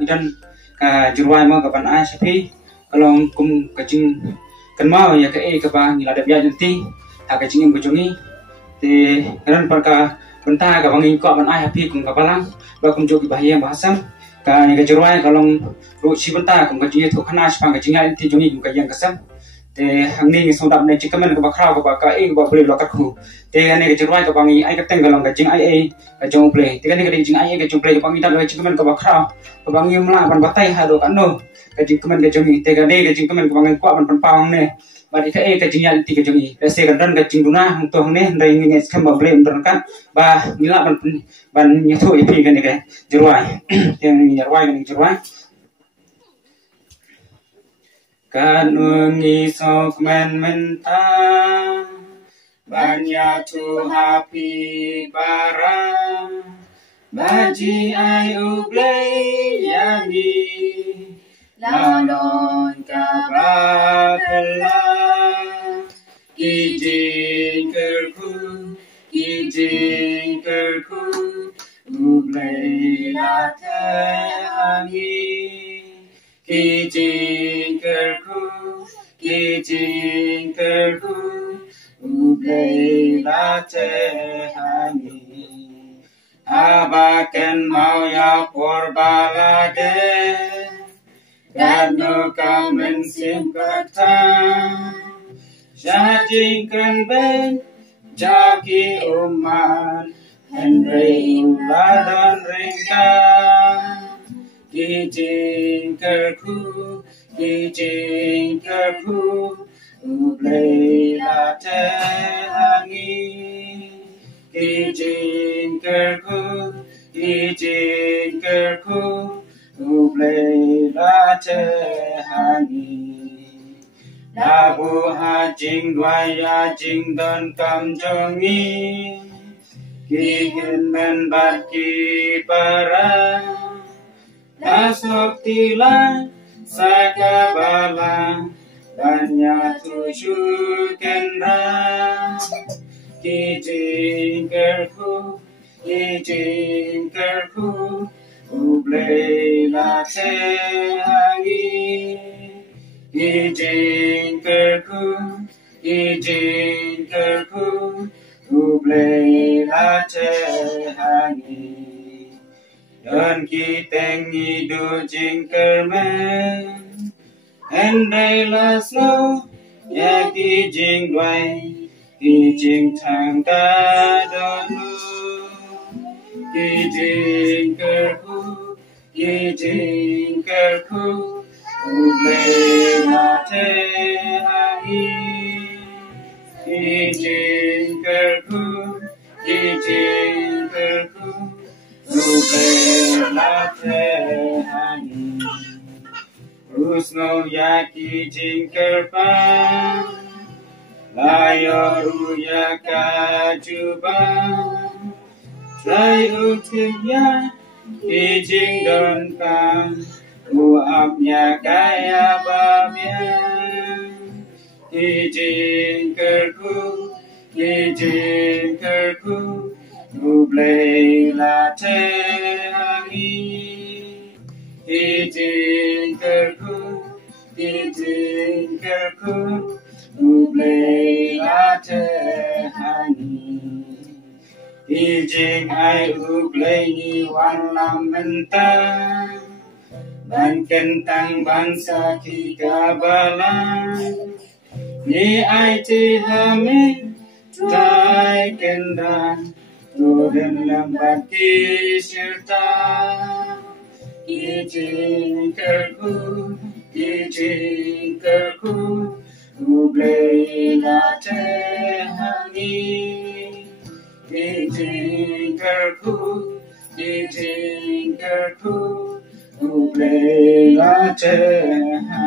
idan ka jurwai ma kapan ai sapi kalau kum kacing kan mau ya ke ba ngila da biya nanti ha kacing bujungi te ran parka benta ka bangi ko ban ai happy kum kapalang ba kum jogi bahaya bahasam ka ni ka jurwai kalau ru si benta kum kacing tu khana spang kacing ai ti jungi kum ka yang kasam te hangni ngi sodap ne chikaman ka bakra ka ba ka ba boleh lokat khu te ane ka jurwai ka bangi ai ka tenggalong kacing ai ka jong play te kan ni ka jing ai ka jong play ka bangi da ka chikaman ka bakra ka bangi mla ban batai ha do kan no ka jing kaman ka jongi te ka ne ka jing kaman ka bangi kwa ban pang ne ba ka ka jing ya ti ka jongi te se ka dan ka jing duna hang to ne ndai ngi ngi kham ba blem dan kan ba mila ban nya tho ipi ka ne ka jurwai te ni jurwai ka ni jurwai kan ngi sok men menta banya tu happy bara baji ai ublei yani lalon kabakala kijing kerku ublei late hangi kijing kerku ublei late hangi abaken mau ya porbalade Gano kamen simpata Jajing kren ben Jaki uman Henry uladan ringka Kijing kerku Ublei late hangi Kijing kerku Ublei late hangi Labu hajing dwaya jing dan kam jongi Kihin men bat ki para Dasok tila sakabala Danya tuju kendra Kijing kerku Ublei late hangi Kijing kerku Ublei late hangi Dan kiteng hidu jing kermen Endai lasno ya kijing dwai Kijing tangka donu Kijing kerku Ublei late hangi Kijing kerku Ublei late hangi Rusno ya kijing kerpa Layoru ya kajuba Trai utimnya kijing don kam Uapnya kaya babnya Kijing kerku Ublei late hangi Kijing kerku Ublei late hangi Kijing ai ublei ni wan lam mentang Ban kentang bangsa kikabala Ni ai ti hame Tai kendang Turun lambat kisirta Kijing kerku Ublei late hangi Kijing kerku Ublei late hangi